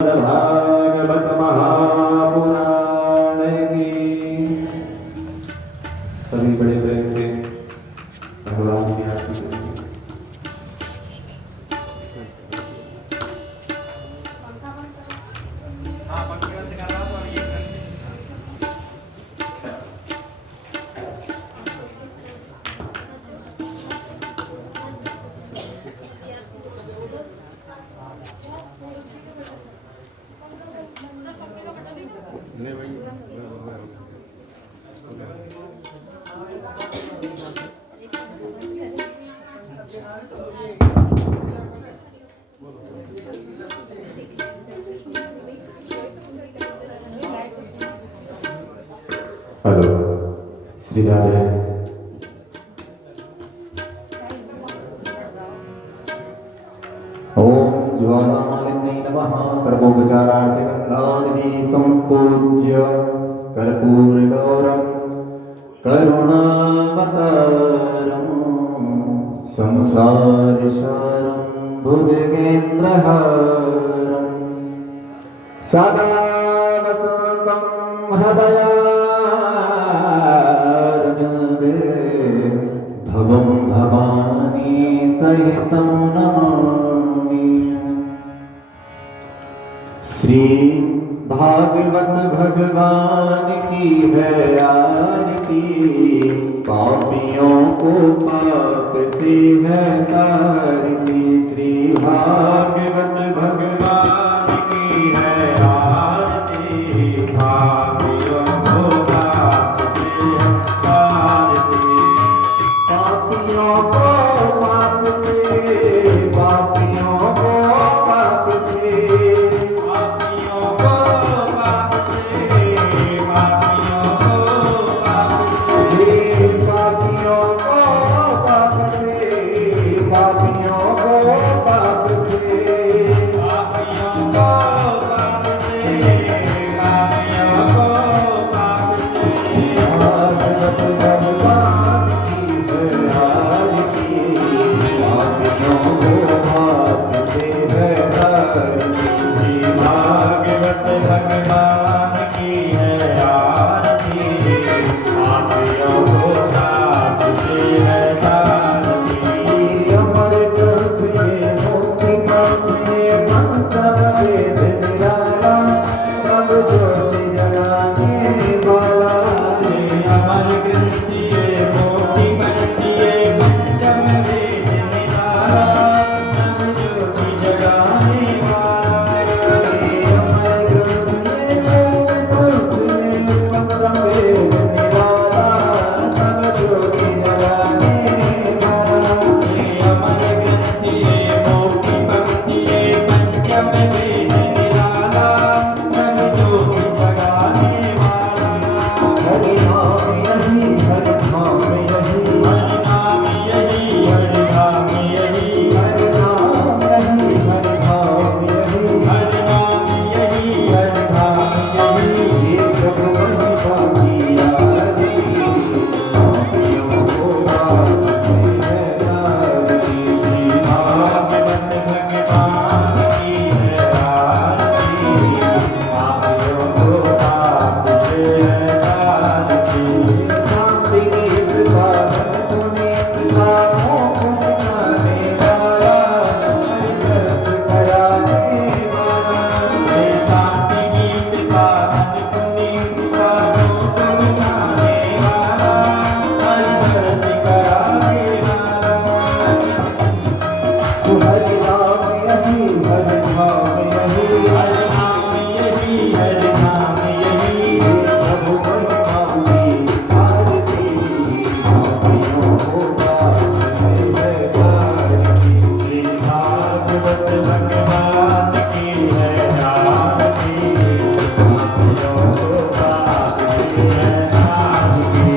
भागवत महापुराण की सभी बड़े प्रेम से भगवान की आरती करेंगे। हेलो श्री राधे। ओम ज्वालामालिन्यै नमः। सर्वोपचारार्थे गन्धादिभिः सम्पूज्य कर्पूरगौरं करुणावतारं संसारसारं भुजगेन्द्रहारं सदा वसन्तं हृदयारविन्दे भवं भवानी सहितं नमामि। श्री भागवत भगवान की है आरती, पापियों को पाप से है तारती। श्री भागवत भगवान की है आरती, पापियों को पाप से है तारती। पापियों को पाप से, पापियों को पाप से, पापियों को पाप से, पापियों को पाप से, पापियों को पाप से, पापियों को पाप से, पापियों को पाप से, पापियों को पाप से। भागवत भगवान की है आरती, पापियों को पाप से है तारती। श्री भागवत भगवान की है आरती, पापियों को पाप से है तारती। अमर ग्रंथ ये मुक्ति पंथ ये मंत्र वेद निराला, सब ज्योति जगाने वाला। ये अमर ग्रंथ ये मुक्ति पंथ ये पंचम वेद निराला, सब ज्योति जगाने वाला। ये अमर ग्रंथ ये मुक्ति पंथ ये पंचम वेद निराला, सब ज्योति जगाने वाला। ये अमर ग्रंथ ये मुक्ति पंथ ये पंचम वेद निराला, सब ज्योति जगाने वाला। हरि नाम यही, हरि नाम यही, हरि नाम यही, हरि नाम यही, हरि नाम यही, हरि नाम यही, हरि नाम यही, हरि नाम यही। ये भगवान की आरती, पापियों को पाप से है तारती। श्री भागवत भगवान की है आरती, पापियों को पाप से है तारती। शांति की कृपा पुनीत लाखों को मिटाने वाला, हरि भक्त कराने वाला। हे शांति की कृपा पुनीत लाखों को मिटाने वाला, हरि भक्त कराने वाला। तो हरि नाम यही, हरि नाम यही, हरि नाम यही, हरि नाम यही। प्रभु भगवान की आरती, पापियों को पाप से है तारती। श्री भागवत भगवान की है आरती, पापियों को पाप से है तारती।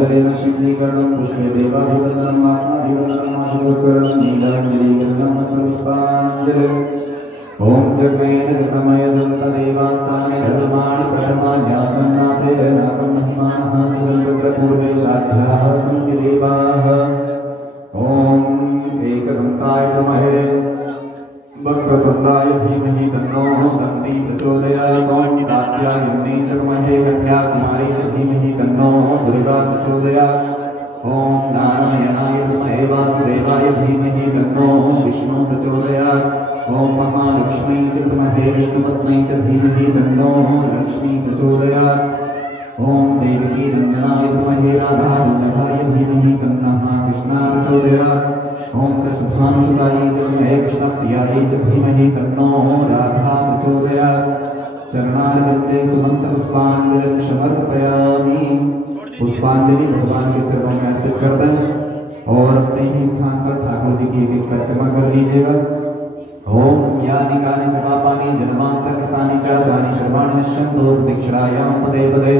जलेन शीतलीकरणं पुष्पे देवाभिवन्दनम् आत्माभिवन्दनम् आशुस्वरं नीलाञ्जलीकरणं पुष्पाञ्जलिम् ॐ जगमेन जगमय दन्तदेवास्तानि धर्माणि प्रथमान्यासन्नाथेरनाकं महिमानः सुदन्तपूर्वे शाध्याः सन्ति देवाः ॐ एकदन्ताय नमः वक्रतुण्डाय धीमहि तन्नो दन्ती प्रचोदयात् ॐ कात्यायनी च विद्महे कन्याकुमारी च धीमहि तन्नो दुर्गा प्रचोदयात् ॐ नारायणाय विद्महे वासुदेवाय धीमहि तन्नो विष्णु प्रचोदयात् ॐ महालक्ष्मी च विद्महे विष्णुपत्न्यै च धीमहि तन्नो लक्ष्मी प्रचोदयात् ॐ देवकी नन्दनाय विद्महे राधावल्लभाय धीमहि तन्नः कृष्णः प्रचोदयात् ॐ कृष्णानुसुतायै च विद्महे कृष्णप्रियायै च धीमहि तन्नो राधा प्रचोदयात् चरणारविन्दे सुमन्त्रपुष्पाञ्जलिं समर्पयामि। पुष्पांजलि भगवान के चरणों में अर्पित कर दें और अपने ही स्थान पर ठाकुर जी की एक प्रतिमा कर लीजिएगा। ओम यानि कानि च पापानि जन्मान्तरकृतानि च तानि सर्वाणि नश्यन्तु दीक्षायां पदे पदे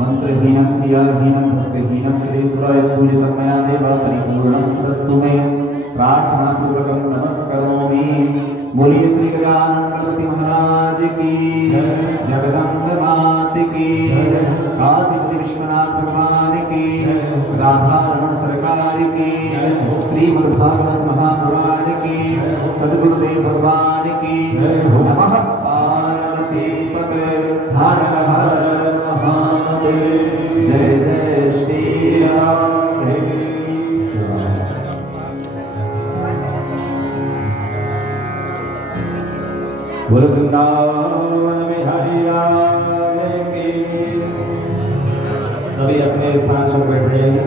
मंत्रहीनं क्रियाहीनं भक्तिहीनं श्रीसुराय पूजितं मया देव परिपूर्णं तदस्तु मे प्रार्थनापूर्वकं नमस्करोमि। बोलिए श्री गजानन गणपति महाराज की जगदम्ब मात की काशीपति विश्वनाथ भगवान की राधा रमण सरकार की श्रीमद्भागवत महापुराण की सद्गुरुदेव भगवान की नमः पार्वती पते हर हर महादेव जय जय श्री राम। बोल वृंदावन बिहारी लाल की। सभी अपने स्थान पर बैठ जाइए।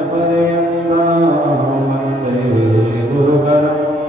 अस्मदाचार्यपर्यन्तां वन्दे गुरुपरम्पराम्।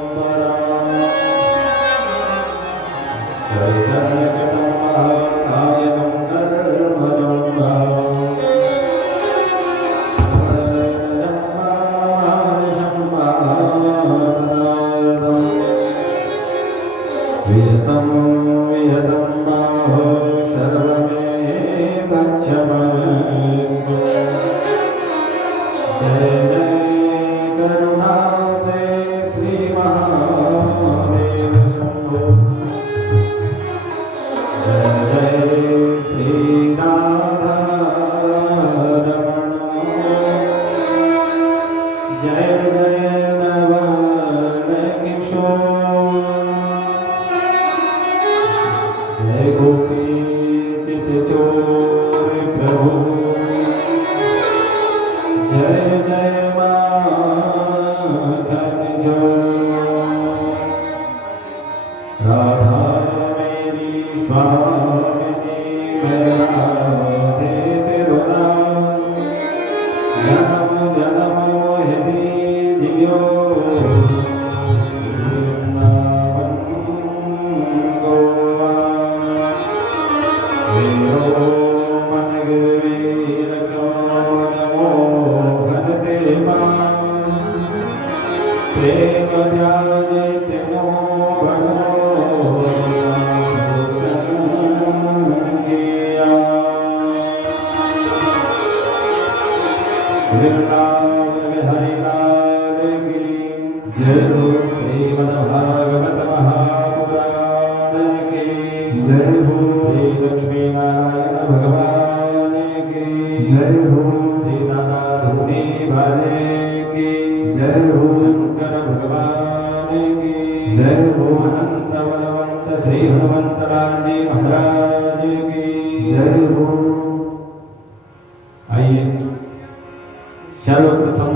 सर्वप्रथम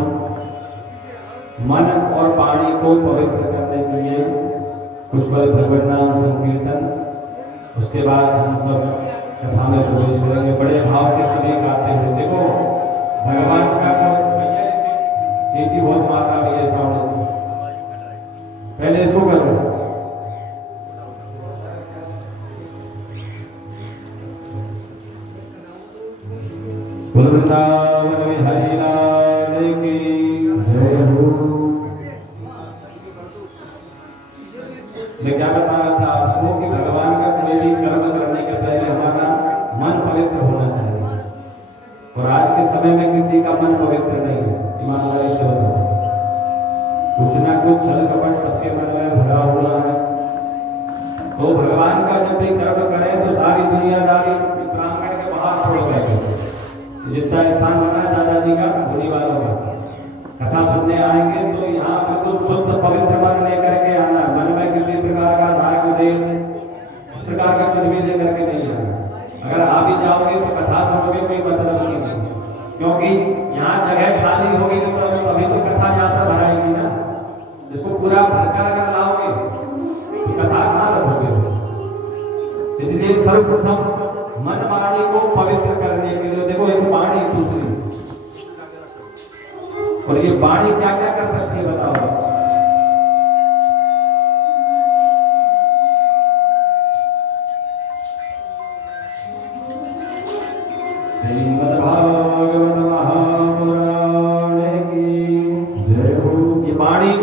मन और वाणी को पवित्र करने के लिए कुछ पल भगवत नाम संकीर्तन, उसके बाद हम सब कथा में प्रवेश करेंगे। बड़े भाव से सभी गाते हुए। देखो भगवान का भैया सीटी बहुत मार रहा है साउंड से, पहले इसको करो। वृंदावन बिहारी लाल की जय हो। मैं क्या बता रहा था आपको कि भगवान का कोई भी कर्म करने के पहले हमारा मन पवित्र होना चाहिए, और आज के समय में किसी का मन पवित्र नहीं है। ईमानदारी से बताओ, कुछ ना कुछ छल कपट सबके मन में भरा हुआ है। तो भगवान का जब भी कर्म करें तो सारी दुनियादारी प्रांगण के बाहर छोड़ देंगे। जितना स्थान बना है दादाजी का होने वालों का, कथा सुनने आएंगे तो यहाँ बिल्कुल शुद्ध पवित्र मन लेकर के आना है। मन में किसी प्रकार का राग उद्देश इस प्रकार का कुछ भी लेकर के नहीं आना। अगर आ भी जाओगे तो कथा सुनोगे कोई मतलब नहीं, क्योंकि यहाँ जगह खाली होगी तो अभी तो कथा यहाँ पर भराएगी ना। इसको पूरा भरकर अगर लाओगे तो कथा कहाँ रखोगे। इसलिए सर्वप्रथम मन वाणी को पवित्र करने के लिए देखो एक वाणी दूसरी, और ये वाणी क्या क्या कर सकती है बताओ। श्रीमद् भागवत महापुराण की जय हो। ये वाणी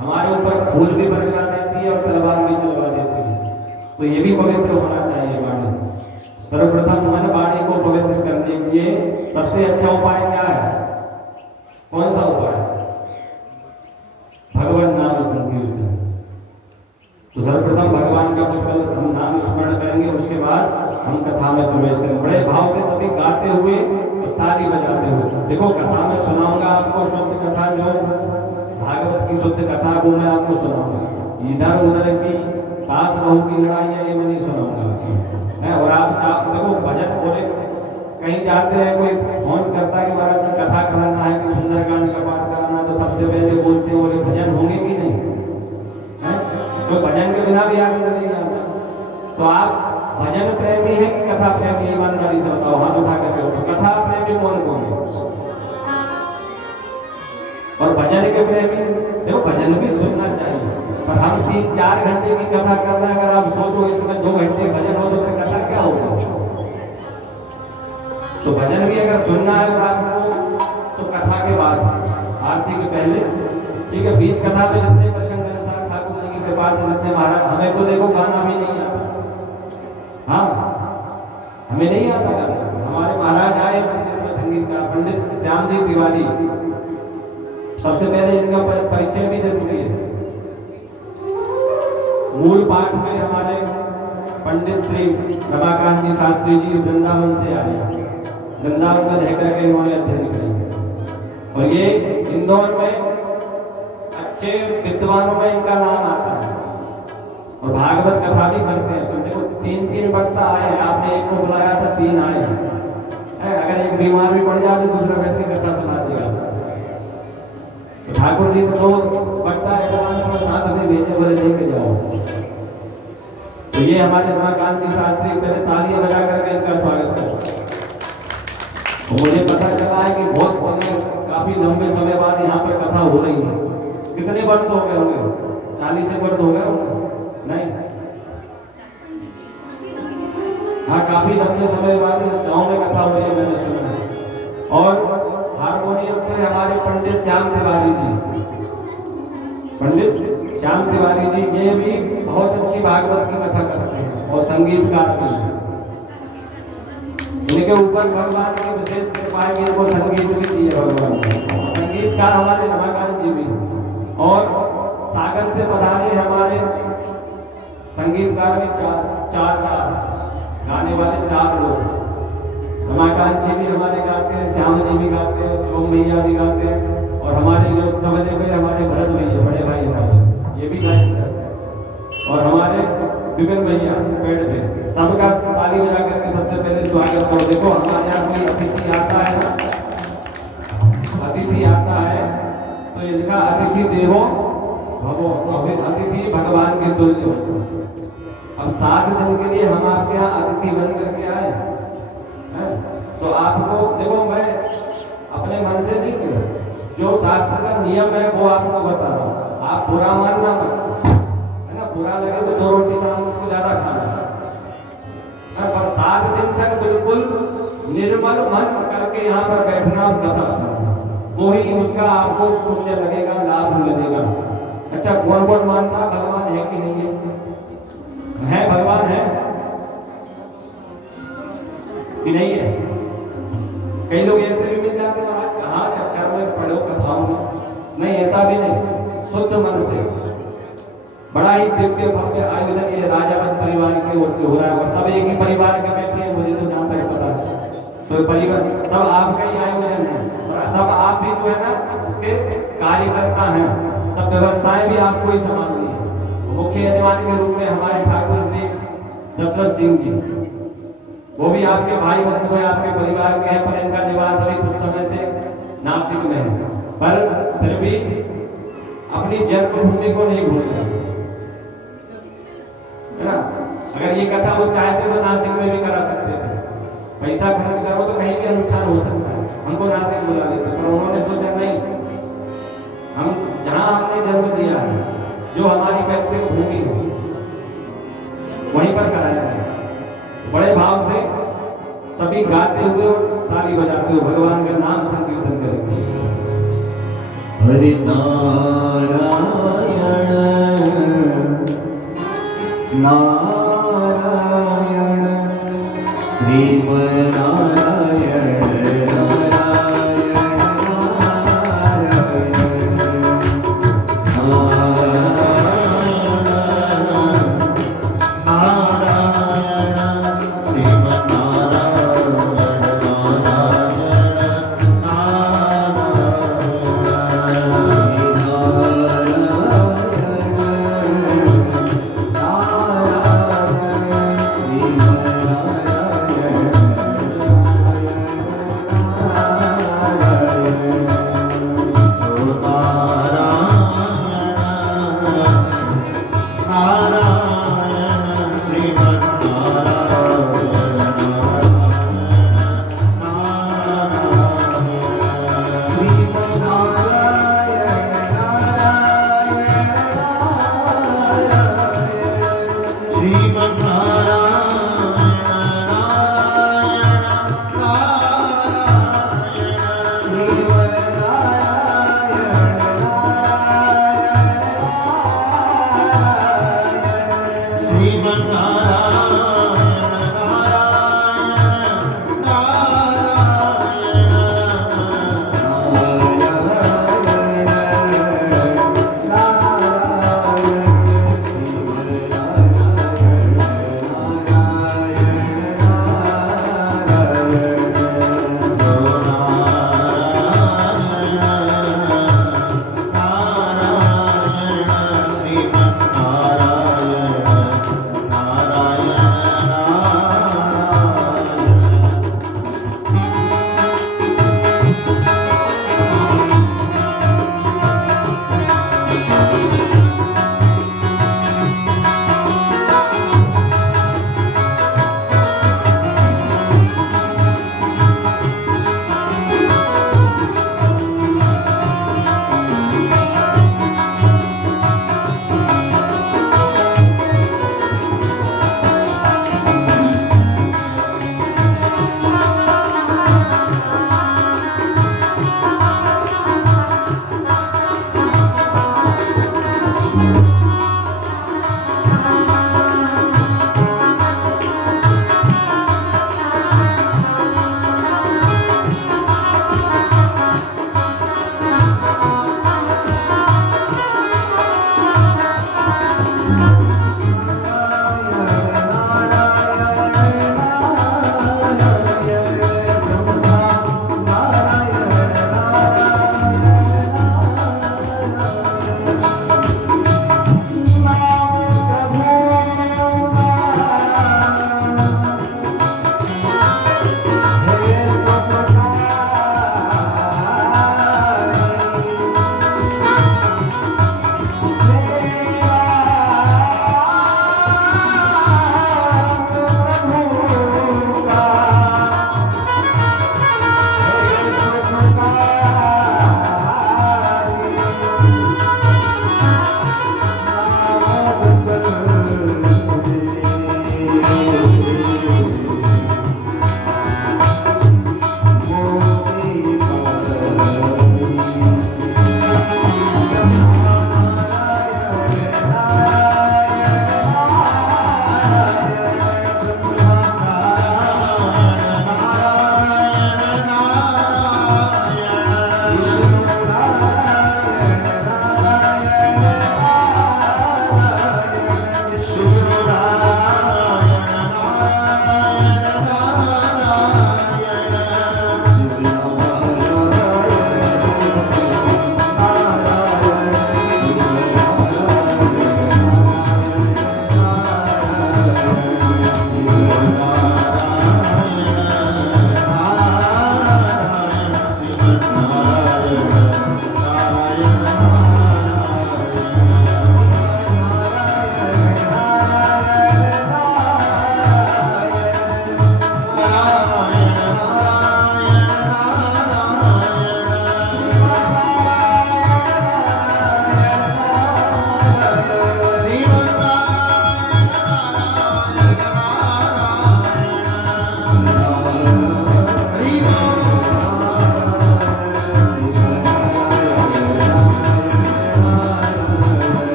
हमारे ऊपर फूल भी बरसा देती है और तलवार भी चलवा देती है, तो ये भी पवित्र होना चाहिए वाणी। सर्वप्रथम मन वाणी को पवित्र करने के लिए सबसे अच्छा उपाय क्या है? कौन सा उपाय? भगवान नाम संकीर्तन। तो सर्वप्रथम भगवान का कुछ पल हम नाम स्मरण करेंगे, उसके बाद हम कथा में प्रवेश करेंगे। बड़े भाव से सभी गाते हुए और ताली बजाते हुए। देखो कथा में सुनाऊंगा आपको शुद्ध कथा, जो भागवत की शुद्ध कथा को मैं आपको सुनाऊंगा। इधर उधर की सास बहू की लड़ाई ये मैं नहीं सुनाऊंगा। और आप देखो भजन बोले कहीं जाते हैं, कोई फोन करता है कि महाराज जी कथा कराना है कि सुंदरकांड का पाठ कराना, तो सबसे पहले बोलते हैं बोले भजन होंगे कि नहीं है? तो भजन के बिना भी आनंद नहीं आता। तो आप भजन प्रेमी है कि कथा प्रेमी? ईमानदारी से बताओ, हाथ उठा करके। तो कथा प्रेमी कौन कौन है और भजन के प्रेमी? देखो भजन भी सुनना चाहिए, पर हम 3-4 घंटे की कथा कर रहे हैं। अगर आप सोचो इसमें 2 घंटे भजन हो तो फिर कथा क्या होगा? तो भजन भी अगर सुनना है और आपको तो कथा के बाद, आरती के पहले, ठीक है। बीच कथा में जितने प्रसंग अनुसार ठाकुर जी की कृपा से जितने महाराज, हमें को देखो गाना भी नहीं आता। हाँ, हमें नहीं आता गाना। हमारे महाराज आए इसमें संगीतकार पंडित श्याम जी तिवारी, सबसे पहले इनका परिचय भी जरूरी है। मूल पाठ में हमारे पंडित श्री रमाकांत जी शास्त्री जी वृंदावन से आए, वृंदावन में रहकर के इन्होंने अध्ययन किया, और ये इंदौर में अच्छे विद्वानों में इनका नाम आता है, और भागवत कथा भी करते हैं। सब देखो 3-3 वक्ता आए हैं, आपने एक को बुलाया था, 3 आए हैं। अगर एक बीमार भी पड़ जाए तो दूसरा बैठ के कथा सुना देगा। तो ठाकुर जी तो 2 वक्ता एडवांस में साथ में भेजे, बोले लेके जाओ। तो ये हमारे रमाकांत जी शास्त्री, पहले तालियां बजा करके इनका स्वागत करो। तो मुझे पता चला है कि बहुत समय, काफी लंबे समय बाद यहाँ पर कथा हो रही है। कितने वर्ष हो गए होंगे? 40 वर्ष हो गए होंगे? नहीं, हाँ, काफी लंबे समय बाद इस गांव में कथा हो रही है, मैंने सुना है। और हारमोनियम पे हमारे पंडित श्याम तिवारी जी, पंडित श्याम तिवारी जी, ये भी बहुत अच्छी भागवत की कथा करते हैं और संगीतकार भी हैं। इनके ऊपर भगवान की विशेष कृपा है कि इनको संगीत भी दिए भगवान ने। संगीतकार हमारे रमाकांत जी भी हैं और सागर से पधारे हमारे संगीतकार भी चार गाने वाले 4 लोग। रमाकांत जी भी हमारे गाते हैं, श्याम जी भी गाते हैं, शिवम भैया भी गाते हैं और हमारे जो तबले पे हमारे भरत भैया बड़े भाई हमारे ये भी गायन करते हैं और हमारे विपिन भैया पेट पे। सबका ताली बजा करके सबसे पहले स्वागत करो। देखो हमारे यहाँ कोई अतिथि आता है ना, अतिथि आता है तो इनका अतिथि देवो भवो, तो अतिथि भगवान के तुल्य होता है। अब 7 दिन के लिए हम आपके यहाँ अतिथि बन करके आए हैं, तो आपको देखो मैं अपने मन से नहीं किया, जो शास्त्र का नियम है वो आपको बता रहा हूँ। आप बुरा मानना मत, है ना, बुरा लगे तो 2 रोटी शाम को ज्यादा खाना है, पर 7 दिन तक बिल्कुल निर्मल मन करके यहाँ पर बैठना और कथा सुनना, वो ही उसका आपको पुण्य लगेगा, लाभ मिलेगा। अच्छा, कौन मानता भगवान है कि नहीं है भगवान है कि नहीं है? कई लोग ऐसे भी मिल जाते हैं महाराज, कहाँ चक्कर में पढ़ो कथाओं में, नहीं ऐसा भी नहीं, शुद्ध मन से। बड़ा ही दिव्य भव्य आयोजन ये राजावत परिवार की ओर से हो रहा है और सब एक ही परिवार के बैठे हैं, मुझे तो जहाँ तक पता है। तो परिवार सब आपका ही आयोजन है और सब आप भी जो है ना उसके कार्यकर्ता हैं, सब व्यवस्थाएं भी आपको ही संभालनी है। मुख्य यजमान के रूप में हमारे ठाकुर जी दशरथ सिंह जी, वो भी आपके भाई बंधु हैं, आपके परिवार के हैं, पर इनका निवास अभी कुछ समय से नासिक में है, पर फिर भी अपनी जन्मभूमि को नहीं भूलना, है ना। अगर ये कथा वो चाहते तो नासिक में भी करा सकते थे, पैसा खर्च करो तो कहीं भी अनुष्ठान हो सकता है, हमको नासिक बुला लेते, पर उन्होंने सोचा नहीं, हम जहां हमने जन्म लिया है, जो हमारी पैतृक भूमि है, वहीं पर कराया है। बड़े भाव से सभी गाते हुए और ताली बजाते हुए भगवान का नाम संकीर्तन करेंगे। हरि नारायण नारायण श्रीमनारायण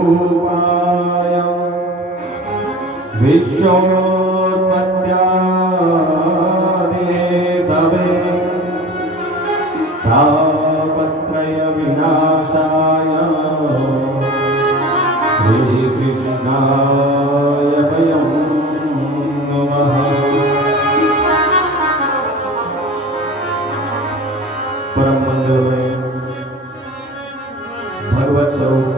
सच्चिदानन्दरूपाय विश्वोत्पत्त्यादिहेतवे तापत्रयविनाशाय श्रीकृष्णाय वयं नमः। परम मंगलमय भगवत स्वरूप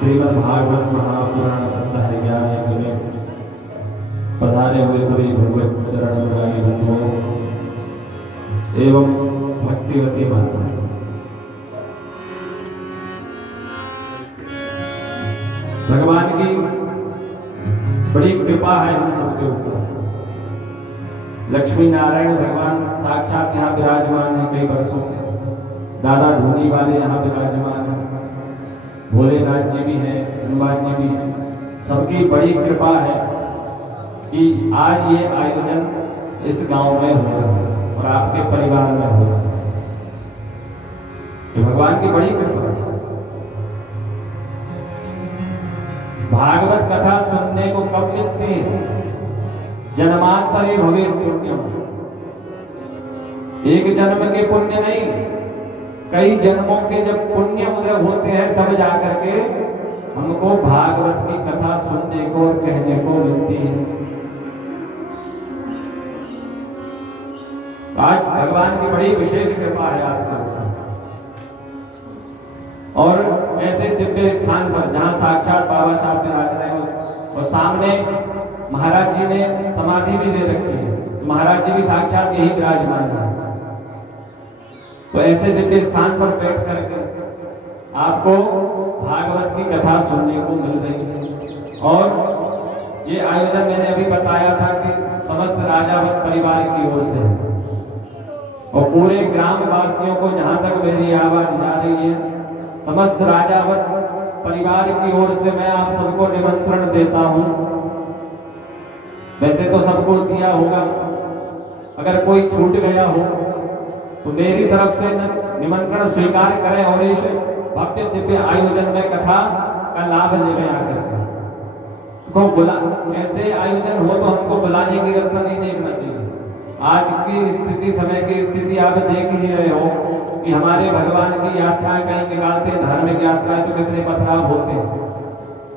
श्रीमद् भागवत महापुराण सप्ताह ज्ञान यज्ञ में पधारे हुए सभी भगवत चरण अनुरागी बंधुओं एवं भक्तिवती माता, भगवान की बड़ी कृपा है हम सबके ऊपर। लक्ष्मी नारायण भगवान साक्षात यहाँ विराजमान है कई वर्षों से। दादा धूनी वाले यहाँ विराजमान हैं, भोलेनाथ जी भी हैं, हनुमान जी भी हैं, सबकी बड़ी कृपा है कि आज ये आयोजन इस गांव में हो रहा है और आपके परिवार में हो रहा है। तो भगवान की बड़ी कृपा है। भागवत कथा सुनने को कब मिलती है? जन्मांतरे भवे पुण्यम। एक जन्म के पुण्य नहीं, कई जन्मों के जब पुण्य उदय होते हैं तब जाकर के हमको भागवत की कथा सुनने को और कहने को मिलती है। आज भगवान की बड़ी विशेष कृपा है आपके ऊपर। और ऐसे दिव्य स्थान पर जहां साक्षात बाबा साहब विराज रहे हैं और सामने महाराज जी ने समाधि भी दे रखी है, महाराज जी भी साक्षात यही विराजमान है। तो ऐसे दिव्य स्थान पर बैठ करके आपको भागवत की कथा सुनने को मिल रही है। और ये आयोजन मैंने अभी बताया था कि समस्त राजावत परिवार की ओर से और पूरे ग्राम वासियों को, जहां तक मेरी आवाज जा रही है, समस्त राजावत परिवार की ओर से मैं आप सबको निमंत्रण देता हूं। वैसे तो सबको दिया होगा, अगर कोई छूट गया हो तो मेरी तरफ से निमंत्रण स्वीकार करें और इस भव्य दिव्य आयोजन में कथा का लाभ लेने आकर को बुला। ऐसे आयोजन हो तो हमको बुलाने की रास्ता नहीं देखना चाहिए। आज की स्थिति, समय की स्थिति आप देख ही रहे हो कि हमारे भगवान की यात्राएं कहीं निकालते हैं, धार्मिक यात्राएं, तो कितने पथराव होते हैं,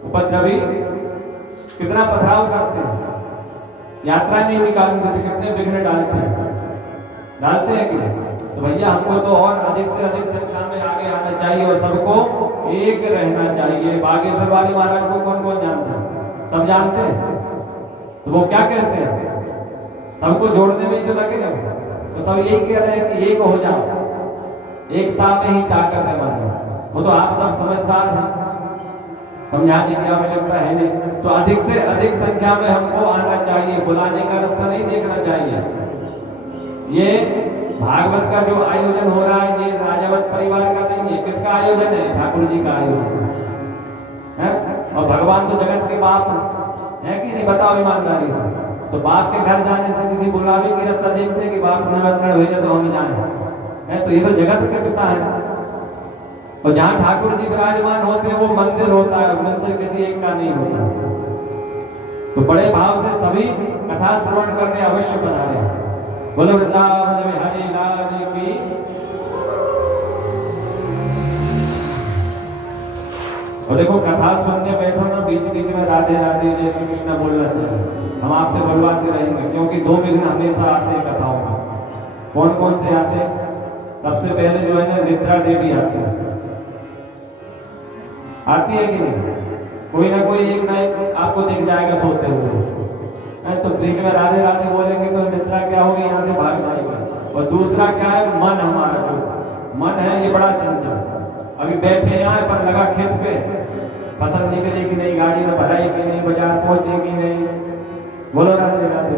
उपद्रवी कितना पथराव करते हैं, यात्रा नहीं निकालनी देते, कितने विघ्न डालते हैं कि तो भैया हमको तो और अधिक से अधिक संख्या में आगे आना चाहिए और सबको एक रहना चाहिए। बागेश्वर वाले महाराज को कौन कौन जानता है? सब जानते हैं। तो वो क्या कहते हैं? सबको जोड़ने में जो लगे हैं, तो सब यही कह रहे हैं कि एक हो जाओ, एकता में ही ताकत है महाराज। वो तो आप सब समझदार हैं, समझाने की आवश्यकता है नहीं। तो अधिक से अधिक संख्या में हमको आना चाहिए, बुलाने का रास्ता नहीं देखना चाहिए। ये भागवत का जो आयोजन हो रहा है, ये राजावत परिवार का नहीं है। किसका आयोजन है? ठाकुर जी का आयोजन है। और भगवान तो जगत के बाप है कि नहीं? बताओ ईमानदारी से। तो बाप के घर जाने से किसी बुलावे की रास्ता देखते हैं कि बाप निमंत्रण भेजे तो हम जाए? तो ये तो जगत के पिता है। और जहाँ ठाकुर जी विराजमान होते हैं वो मंदिर होता है, मंदिर किसी एक का नहीं होता। तो बड़े भाव से सभी कथा श्रवण करने अवश्य बना रहे हैं। बोलो वृंदावन बिहारी लाल की। और देखो कथा सुनने बैठो ना, बीच बीच में राधे राधे जय श्री कृष्ण बोलना चाहिए। हम आपसे बोलवाते रहेंगे, क्योंकि दो विघ्न हमेशा आते हैं कथाओं में। कौन कौन से आते हैं? सबसे पहले जो है ना, निद्रा देवी आती है कि नहीं? कोई ना कोई एक ना एक आपको दिख जाएगा सोते हुए, तो बीच में राधे राधे बोलेंगे तो निद्रा क्या होगी, यहाँ से भाग जाएगा। और दूसरा क्या है? मन। हमारा जो मन है ये बड़ा चंचल। अभी बैठे यहाँ पर लगा खेत पे, फसल निकलेगी नहीं, गाड़ी में भराएगी नहीं, बाजार पहुंचेगी नहीं। बोलो राधे राधे।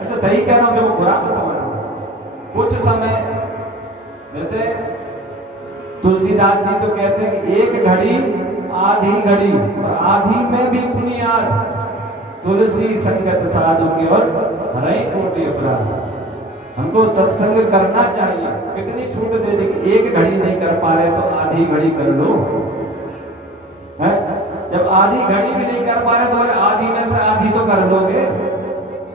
अच्छा सही कह रहा हूँ, देखो बुरा मत मानो। कुछ समय जैसे तुलसीदास जी तो कहते हैं कि एक घड़ी आधी घड़ी, और आधी में भी बुनियाद तुलसी संगत साधु की और हरे कोटि अपराध। हमको सत्संग करना चाहिए। कितनी छूट दे दी कि एक घड़ी नहीं कर पा रहे तो आधी घड़ी कर लो, है? जब आधी घड़ी भी नहीं कर पा रहे तो आधी में से आधी तो कर लोगे।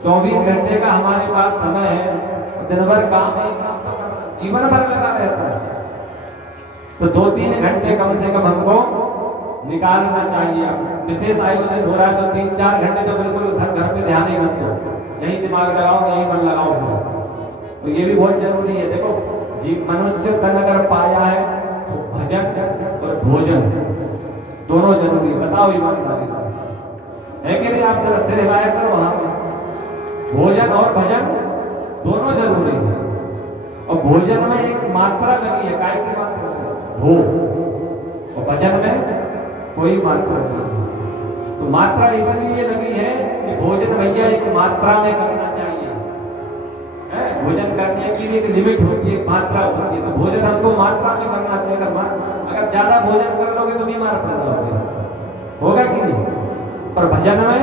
24 घंटे का हमारे पास समय है, दिन भर काम ही काम तो करना, जीवन भर लगा रहता है। तो 2-3 घंटे कम से कम हमको निकालना चाहिए। विशेष आयोजन हो रहा है तो 3-4 घंटे तो बिल्कुल घर पे ध्यान ही मत दो, यही दिमाग लगाओ, यही मन लगाओ। तो ये भी बहुत जरूरी है। देखो मनुष्य तन अगर पाया है तो भजन और भोजन दोनों जरूरी है। बताओ ईमानदारी से, है कि नहीं? आप जरा सिर हिलाया करो वहां पे। भोजन और भजन दोनों जरूरी है। और भोजन में एक मात्रा लगी है, काय की मात्रा? भो। और भजन में कोई मात्रा नहीं। तो मात्रा इसलिए लगी है कि भोजन भैया एक मात्रा में करना चाहिए। भोजन करने की भी एक लिमिट होती है, मात्रा होती है। तो भोजन हमको मात्रा में करना चाहिए। अगर ज्यादा भोजन कर लोगे तो बीमार पड़ जाओगे, होगा कि नहीं? पर भजन में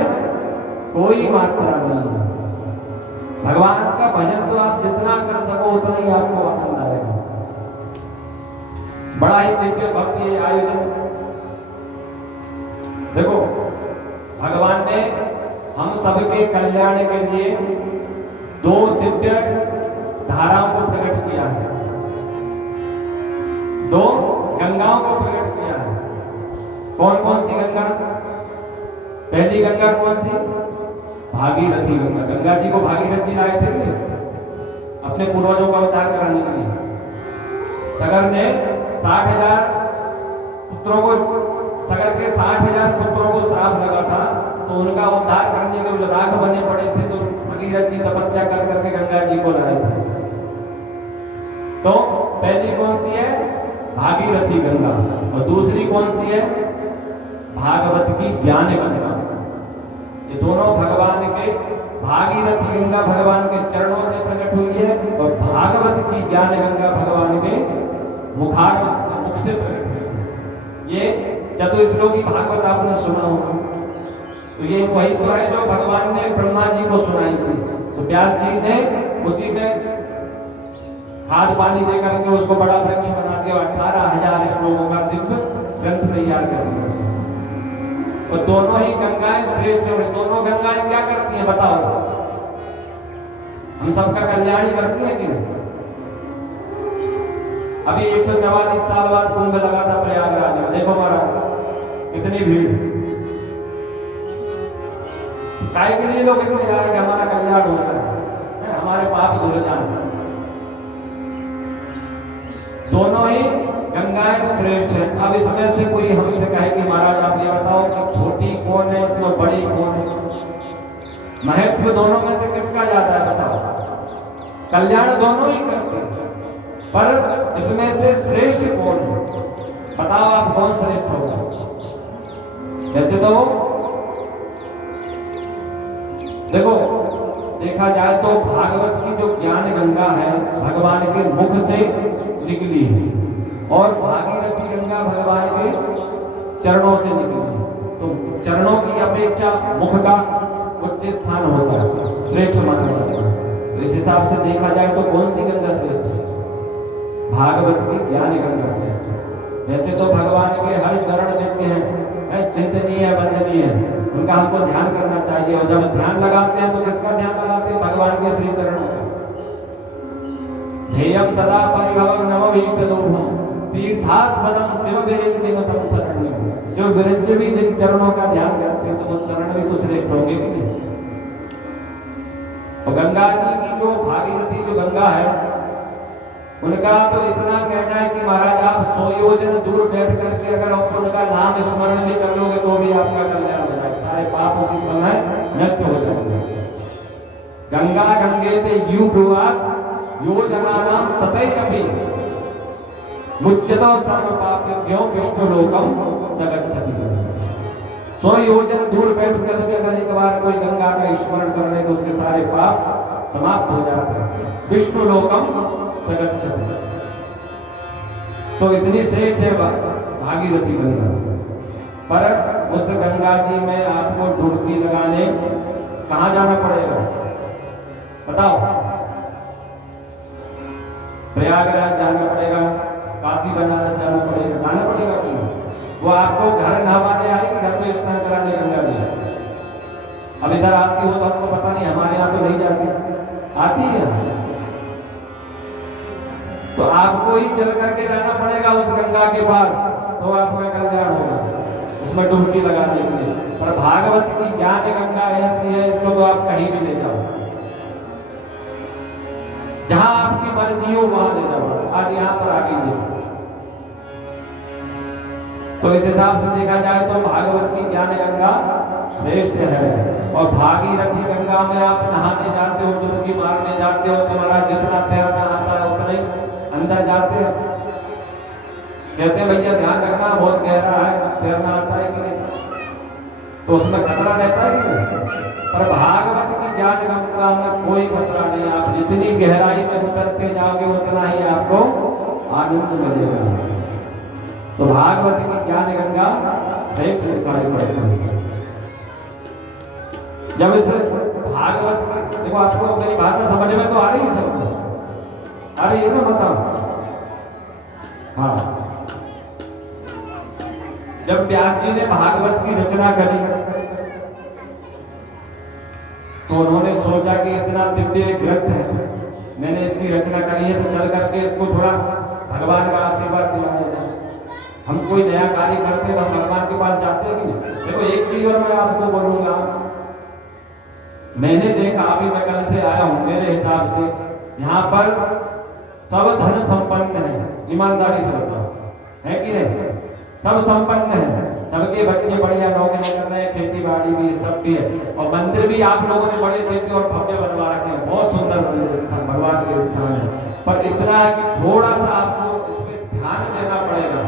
कोई मात्रा नहीं है। भगवान का भजन तो आप जितना कर सको उतना ही आपको आनंद आएगा। बड़ा ही दिव्य भक्ति आयोजन। देखो भगवान ने हम सबके कल्याण के लिए दो दिव्य धाराओं को प्रकट किया है, दो गंगाओं को प्रकट किया है। कौन कौन सी गंगा? पहली गंगा कौन सी? भागीरथी गंगा। गंगा जी को भागीरथ जी लाए थे कि अपने पूर्वजों का उद्धार कराने के लिए। सगर ने 60,000 पुत्रों को, सगर के 60,000 पुत्रों को श्राप लगा था, तो उनका उद्धार करने के लिए राग बने पड़े थे, तो भगीरथ जी तपस्या कर करके गंगा जी को लाए थे। तो पहली कौन सी है? भागीरथी गंगा। और दूसरी कौन सी है? भागवत की ज्ञान गंगा। ये दोनों भगवान के, भागीरथी गंगा भगवान के चरणों से प्रकट हुई है और भागवत की ज्ञान गंगा भगवान के मुख से प्रकट हुई है। ये चतुश्लोकी भागवत आपने सुना होगा, तो ये वही तो है जो भगवान ने ब्रह्मा जी को सुनाई थी। तो व्यास जी ने उसी में खाद पानी देकर के उसको बड़ा वृक्ष बना दिया, 18,000 श्लोकों का दिव्य ग्रंथ तैयार कर दिया। और दोनों ही गंगाएं श्रेष्ठ हैं। दोनों गंगाएं क्या करती हैं बताओ? हम सबका कल्याण ही करती है कि नहीं? अभी 144 साल बाद कुंभ लगा था प्रयागराज में, देखो महाराज कितनी भीड़। काय के लिए लोग इतने जा रहे हैं? हमारा कल्याण हो जाए, हमारे पाप धुल जाए। दोनों ही गंगाएं श्रेष्ठ है। अब इसमें से कोई हमसे कहे कि महाराज आप ये बताओ कि छोटी कौन है, इसमें बड़ी कौन है? महत्व दोनों में से किसका ज्यादा है बताओ? कल्याण दोनों ही करते हैं, पर इसमें से श्रेष्ठ कौन है? बताओ आप कौन श्रेष्ठ होगा? वैसे तो देखो देखा जाए तो भागवत की जो ज्ञान गंगा है भगवान के मुख से निकली है और भागीरथी गंगा भगवान के चरणों से निकली है। तो चरणों की अपेक्षा मुख का उच्च स्थान होता है, श्रेष्ठ माना जाता है। तो इस हिसाब से देखा जाए तो कौन सी गंगा श्रेष्ठ है? भागवत की ज्ञान गंगा श्रेष्ठ है। वैसे तो भगवान के हर चरण दिव्य है, चिंतनीय वंदनीय है, उनका हमको ध्यान करना चाहिए। और जब ध्यान लगाते हैं तो किसका ध्यान लगाते हैं? भगवान के श्री चरणों का। ध्येयं सदा परिभवं नवमीष्टलोभं तीर्थास्पदं शिव विरंजन तम शरणं। शिव विरंज भी जिन चरणों का ध्यान करते हैं तो वो चरण भी तो श्रेष्ठ होंगे कि नहीं? और गंगा जी की जो भागीरथी जो गंगा है उनका तो इतना कहना है कि महाराज आप 100 योजन दूर बैठ करके अगर आप उनका नाम स्मरण भी कर लोगे तो भी आपका कल्याण हो जाएगा, सारे पाप उसी समय नष्ट हो जाएंगे। गंगा गंगे ते यू ब्रुवात योजनानां सतैरपि मुच्यतो सर्व पापेभ्यो विष्णु लोकम सगच्छति। 100 योजन दूर बैठ करके अगर एक बार कोई गंगा का स्मरण कर ले तो उसके सारे पाप समाप्त हो जाते हैं, विष्णु लोकम सगच्छति। तो इतनी श्रेष्ठ है भागीरथी गंगा। पर उस गंगा जी में आपको डुबकी लगाने कहाँ जाना पड़ेगा बताओ? प्रयागराज जाना पड़ेगा, काशी बनारस जाना पड़ेगा, जाना पड़ेगा कि वो आपको घर नहवाने आएगी, घर में स्नान कराने गंगा जी। अब इधर आती हो तो आपको पता नहीं, हमारे यहाँ तो नहीं जाती, आती है तो आपको ही चल करके जाना पड़ेगा उस गंगा के पास, तो आपका कल्याण होगा उसमें डुबकी लगाने के लिए। पर भागवत की ज्ञान गंगा ऐसी है, इसको तो आप कहीं भी ले जाओ, जहां आपकी मर्जी हो वहां ले जाओ। आज यहाँ पर आ गई। तो इस हिसाब से देखा जाए तो भागवत की ज्ञान गंगा श्रेष्ठ है। और भागीरथी गंगा में आप नहाने जाते हो, डुबकी मारने जाते हो, तुम्हारा जितना तैरना आता है उतना ही अंदर जाते हैं। कहते हैं भैया ध्यान रखना बहुत गहरा है, तैरना आता है कि नहीं, तो उसमें खतरा रहता है कि नहीं? पर भागवत की ज्ञान गंगा में कोई खतरा नहीं। आप जितनी गहराई में उतरते जाओगे उतना ही आपको आनंद मिलेगा। तो भागवत की ज्ञान गंगा श्रेष्ठ दिखाई पड़ती है। जब इस भागवत देखो, आपको मेरी भाषा समझ में तो आ रही है सबको? आ रही है ना? बताओ। हाँ, जब व्यास जी ने भागवत की रचना करी तो उन्होंने सोचा कि इतना दिव्य ग्रंथ है, मैंने इसकी रचना करी है, तो चल करके इसको थोड़ा भगवान का आशीर्वाद दिलाया जाए। हम कोई नया कार्य करते हैं तो हम भगवान के पास जाते हैं कि नहीं? देखो एक चीज और मैं आपको बोलूंगा, मैंने देखा, अभी मैं कल से आया हूं, मेरे हिसाब से यहाँ पर सब धन संपन्न है, ईमानदारी से बताओ, है कि नहीं? सब संपन्न है, सबके बच्चे बढ़िया नौकरी कर रहे हैं, खेती बाड़ी भी सब भी है, और मंदिर भी आप लोगों ने बड़े दिव्य और भव्य बनवा रखे हैं, बहुत सुंदर मंदिर स्थान, भगवान के स्थान है। पर इतना है कि थोड़ा सा आपको इसमें ध्यान देना पड़ेगा,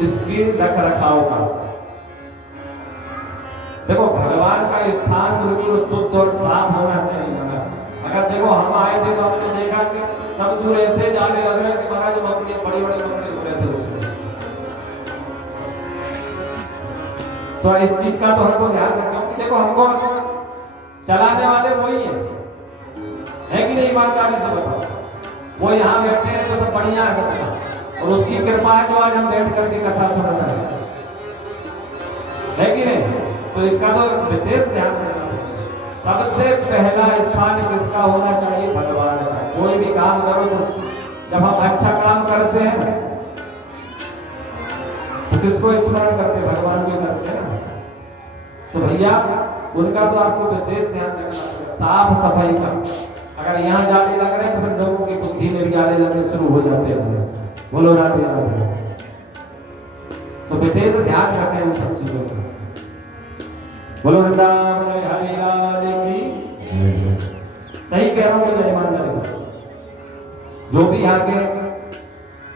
इसकी रख रखाव का। देखो भगवान का स्थान बिल्कुल शुद्ध और साफ होना चाहिए। अगर देखो हम आए थे तो हमने देखा कि सब दूर ऐसे जाने लग रहे हैं कि महाराज बकरियां बड़ी बड़ी बकरी हो रहे थे उसमें। तो इस चीज का तो हमको ध्यान रखें, क्योंकि देखो हमको चलाने वाले वही है कि नहीं? ईमानदारी से बताओ, वो यहाँ बैठे हैं तो सब बढ़िया है सबका, और उसकी कृपा है जो आज हम बैठ करके कथा सुन रहे हैं, है कि नहीं? तो इसका तो विशेष ध्यान रखना। सबसे पहला स्थान किसका होना चाहिए? भगवान का। कोई भी काम करो तो जब हम अच्छा काम करते हैं तो किसको स्मरण करते हैं? भगवान को करते हैं ना। तो भैया उनका तो आपको विशेष ध्यान रखना। साफ सफाई का, अगर यहाँ जाले लग रहे हैं तो फिर लोगों की बुद्धि में भी जाले लगने शुरू हो जाते हैं। बोलो राधे राधे। तो विशेष ध्यान रखें उन सब चीजों का। बोलो वृंदावन हरि लाल की। सही कह रहा हूँ मुझे ईमानदारी से। जो भी यहाँ के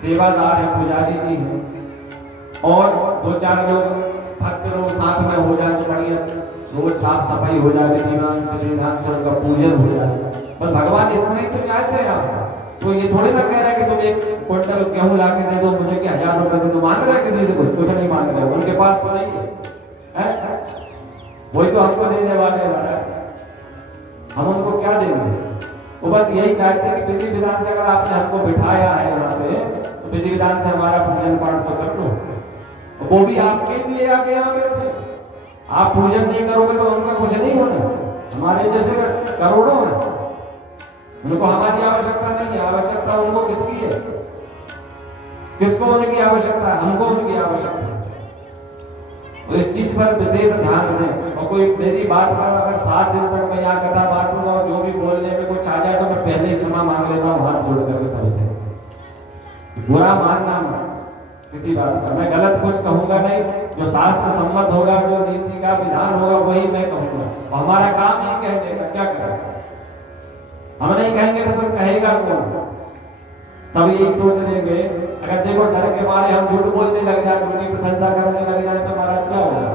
सेवादार हैं, पुजारी जी हैं, और दो चार लोग भक्त लोग साथ में हो जाए तो बढ़िया, रोज साफ सफाई हो जाए, विधिविधान से उनका पूजन हो जाए। बस भगवान इतना ही तो चाहते हैं आपसे। तो ये थोड़ी ना कह रहा है कि तुम एक क्विंटल गेहूं ला के दे दो मुझे, कि 1000 रुपए दे दो। मांग रहा है किसी से? कुछ नहीं मांग रहा है, उनके पास तो नहीं है, वही तो हमको देने वाले हैं। हम उनको क्या देंगे? वो बस यही चाहते हैं कि विधि विधान से अगर आपने हमको बिठाया है यहाँ पे, तो विधि विधान से हमारा पूजन पाठ तो कर लो। वो भी आपके लिए आके यहाँ बैठे। आप पूजन नहीं करोगे तो उनका कुछ नहीं होना। हमारे जैसे करोड़ों हैं, उनको हमारी आवश्यकता नहीं है। आवश्यकता उनको किसकी है? किसको उनकी आवश्यकता है? हमको उनकी आवश्यकता है। तो इस चीज पर विशेष ध्यान दें। और कोई मेरी बात पर अगर 7 दिन तक मैं यहाँ कथा बांटूंगा और जो भी बोलने में कुछ आ जाए तो मैं पहले ही क्षमा मांग लेता हूँ हाथ जोड़ करके सबसे। बुरा मानना मत किसी बात का। मैं गलत कुछ कहूंगा नहीं, जो शास्त्र सम्मत होगा, जो नीति का विधान होगा वही मैं कहूंगा। और हमारा काम ही कहने का, क्या करें? हम नहीं कहेंगे तो फिर कहेगा कौन? सब यही सोच लेंगे। अगर देखो डर के मारे हम झूठ बोलने लग जाए, झूठी प्रशंसा करने लग जाए तो महाराज क्या होगा?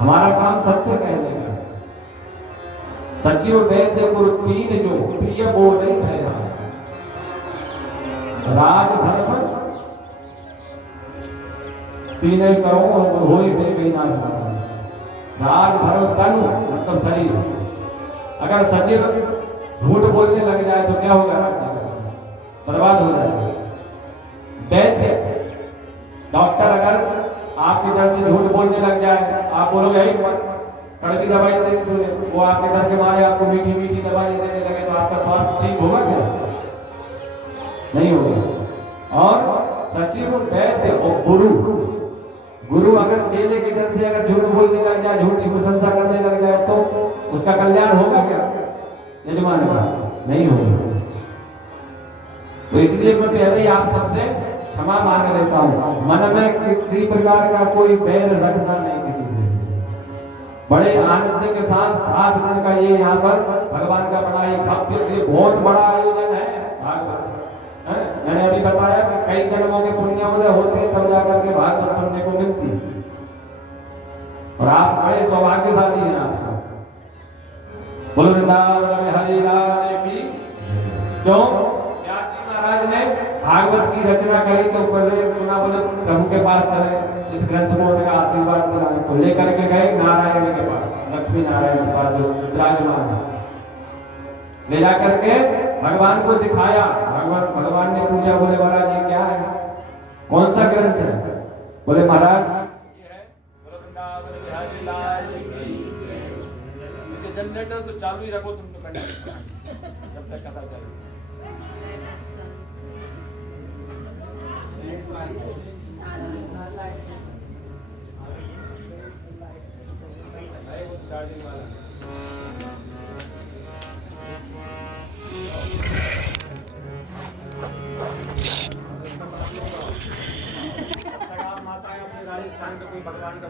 हमारा काम सत्य कहने का। सचिव वैद्य गुरु तीन जो प्रिय बोल नहीं है। राजधर्म तीन करो हो ही बेनाश। राजधर्म तनु मतलब शरीर। अगर सचिव झूठ बोलने लग जाए तो क्या होगा? राज्य बर्बाद हो जाएगा। वैद्य डॉक्टर अगर आपके डर से झूठ बोलने लग जाए, आप बोलोगे कड़वी दवाई दे, वो आपके डर के मारे आपको मीठी मीठी दवाई देने लगे तो आपका स्वास्थ्य ठीक होगा क्या? नहीं होगा। और सचिव वैद्य और गुरु अगर चेले के डर से अगर झूठ बोलने लग जाए, झूठी प्रशंसा करने लग जाए तो उसका कल्याण होगा क्या? यजमान का नहीं होगा। तो इसलिए मैं पहले ही आप सबसे क्षमा मांग लेता हूँ। मन में किसी प्रकार का कोई बैर रखना नहीं किसी से। बड़े आनंद के साथ 7 दिन का ये यहाँ पर भगवान का बड़ा ही भव्य, ये बहुत बड़ा आयोजन है भागवत। मैंने अभी बताया कि कई जन्मों के पुण्योदय होते हैं तब जाकर के भागवत सुनने को मिलती। और आप बड़े सौभाग्यशाली हैं आप सब। बोलो वृंदावन हरि लाल की। क्यों? महाराज ने भागवत की रचना करी तो पहले चुना बोले प्रभु के पास चले, इस ग्रंथ को उनका आशीर्वाद दिलाने को लेकर के गए, नारायण के पास, लक्ष्मी नारायण के पास जो विराजमान है, ले जा करके भगवान को दिखाया। भगवान ने पूछा, बोले महाराज ये क्या है, कौन सा ग्रंथ है? बोले महाराज जनरेटर तो चालू ही रखो, तुम तो जब तक कथा चले। चार्जिंग वाला माता है अपने राजस्थान का कोई भगवान का